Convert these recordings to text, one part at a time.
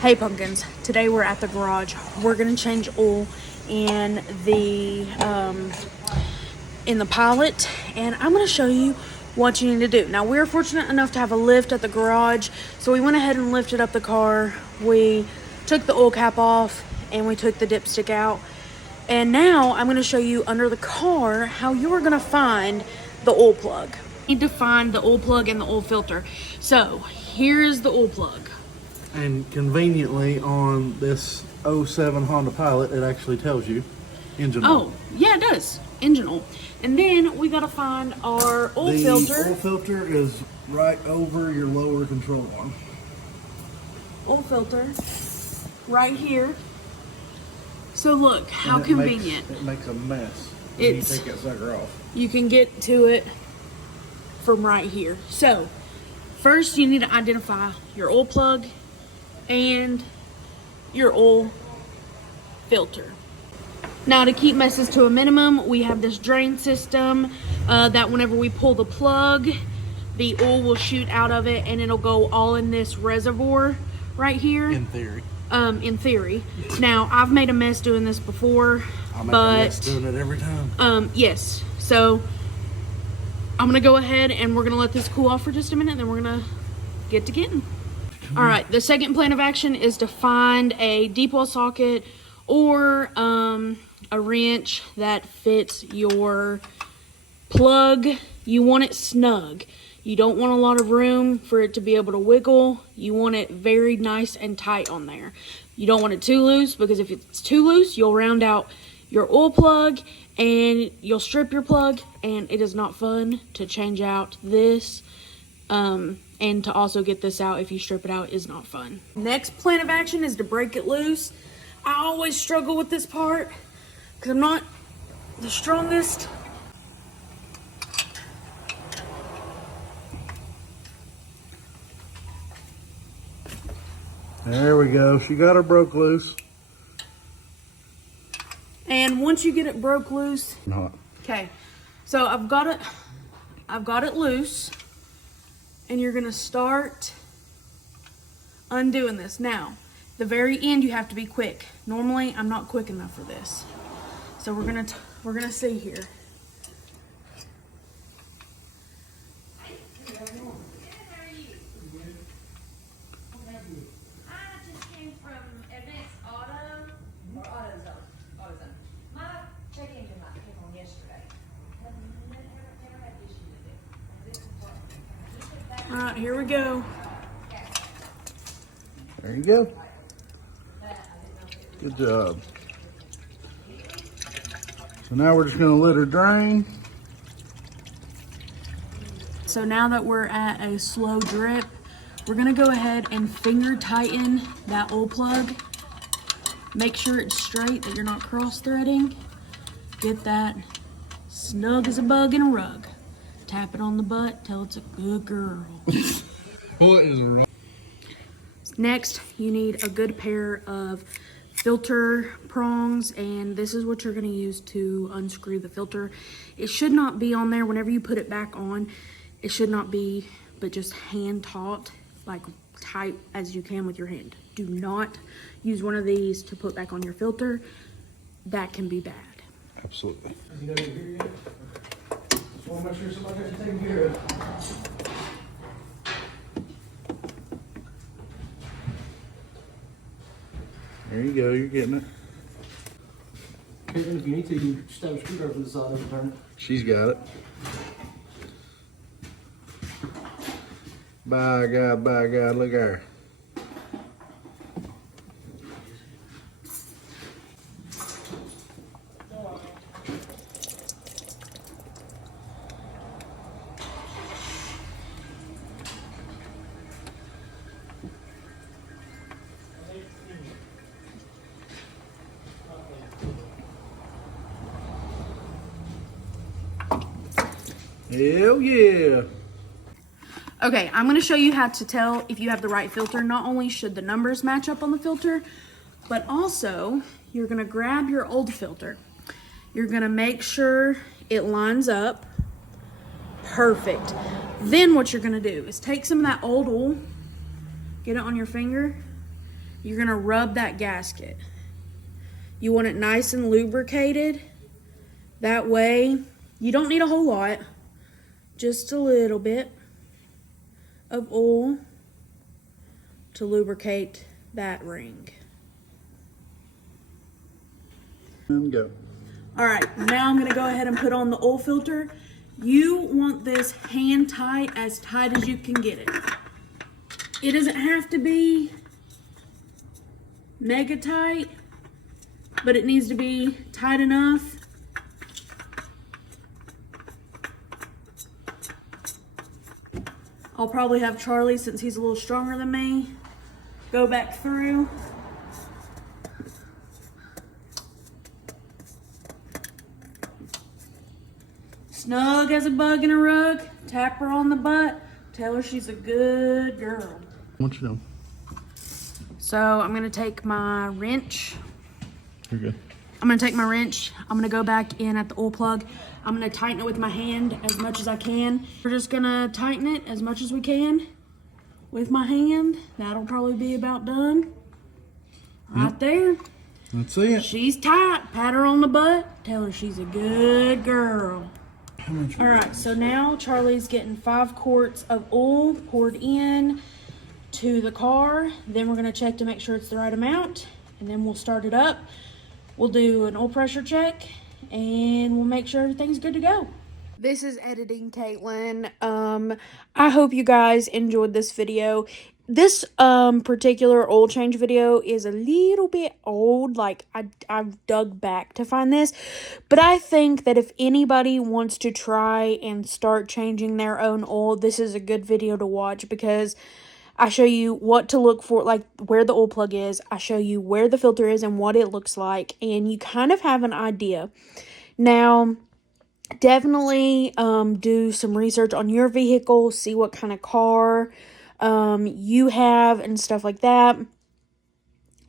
Hey pumpkins, today we're at the garage. We're gonna change oil in the pilot, and I'm gonna show you what you need to do. Now we're fortunate enough to have a lift at the garage, so we went ahead and lifted up the car. We took the oil cap off and we took the dipstick out. And now I'm gonna show you under the car how you are gonna find the oil plug. You need to find the oil plug and the oil filter. So here's the oil plug. And conveniently on this 07 Honda Pilot, it actually tells you engine oil. Oh, yeah, it does. Engine oil. And then we gotta find our oil filter. The oil filter is right over your lower control arm. Oil filter right here. So look, how convenient. It makes a mess when you take that sucker off. You can get to it from right here. So first you need to identify your oil plug and your oil filter. Now, to keep messes to a minimum, we have this drain system that whenever we pull the plug, the oil will shoot out of it and it'll go all in this reservoir right here. In theory. In theory. Now, I've made a mess doing this before, I make a mess doing it every time. Yes. So I'm gonna go ahead and we're gonna let this cool off for just a minute, and then we're gonna get to getting. All right, the second plan of action is to find a deep well socket or a wrench that fits your plug. You want it snug. You don't want a lot of room for it to be able to wiggle. You want it very nice and tight on there. You don't want it too loose, because if it's too loose, you'll round out your oil plug and you'll strip your plug, and it is not fun to change out this. And to also get this out if you strip it out is not fun. Next plan of action is to break it loose. I always struggle with this part because I'm not the strongest. There we go. She got her broke loose. And once you get it broke loose, okay. So I've got it loose. And you're gonna start undoing this. Now, the very end you have to be quick. Normally, I'm not quick enough for this. So we're gonna see here. All right, here we go. There you go. Good job. So now we're just going to let her drain. So now that we're at a slow drip, we're gonna go ahead and finger tighten that oil plug. Make sure it's straight, that you're not cross threading. Get that snug as a bug in a rug. Tap it on the butt, tell it's a good girl. What is wrong? Next, you need a good pair of filter prongs, and this is what you're going to use to unscrew the filter. It should not be on there whenever you put it back on. It should not be, but just hand taut, like tight as you can with your hand. Do not use one of these to put back on your filter. That can be bad. Absolutely. Just want to make sure somebody has it taken care of. There you go, you're getting it. Caitlin, if you need to, you can stab a screwdriver to the side of it, turn it. She's got it. By God, look at her. Hell yeah. Okay, I'm going to show you how to tell if you have the right filter. Not only should the numbers match up on the filter, but also you're going to grab your old filter. You're going to make sure it lines up. Perfect. Then what you're going to do is take some of that old oil, get it on your finger. you're going to rub that gasket. You want it nice and lubricated. That way, you don't need a whole lot. Just a little bit of oil to lubricate that ring. And go. All right, now I'm gonna go ahead and put on the oil filter. You want this hand tight as you can get it. It doesn't have to be mega tight, but it needs to be tight enough. I'll probably have Charlie, since he's a little stronger than me, go back through. Snug as a bug in a rug. Tap her on the butt. Tell her she's a good girl. What you doing? So I'm gonna take my wrench. You're good. I'm gonna take my wrench. I'm gonna go back in at the oil plug. I'm gonna tighten it with my hand as much as I can. We're just gonna tighten it as much as we can with my hand. That'll probably be about done. Right there. That's it. She's tight. Pat her on the butt. Tell her she's a good girl. How much? All right, so now Charlie's getting 5 quarts of oil poured in to the car. Then we're gonna check to make sure it's the right amount, and then we'll start it up. We'll do an oil pressure check, and we'll make sure everything's good to go. This is Editing Kaitlyn. I hope you guys enjoyed this video. This particular oil change video is a little bit old. Like, I've dug back to find this. But I think that if anybody wants to try and start changing their own oil, this is a good video to watch, because I show you what to look for, like where the oil plug is. I show you where the filter is and what it looks like, and you kind of have an idea. Now, definitely do some research on your vehicle, see what kind of car you have and stuff like that,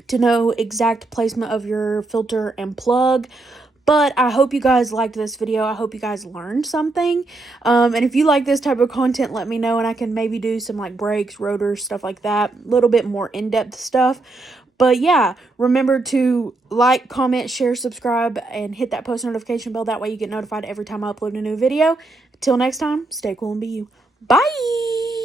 to know exact placement of your filter and plug. But I hope you guys liked this video. I hope you guys learned something. And if you like this type of content, let me know, and I can maybe do some like brakes, rotors, stuff like that. A little bit more in-depth stuff. But yeah, remember to like, comment, share, subscribe, and hit that post notification bell. That way you get notified every time I upload a new video. Till next time, stay cool and be you. Bye!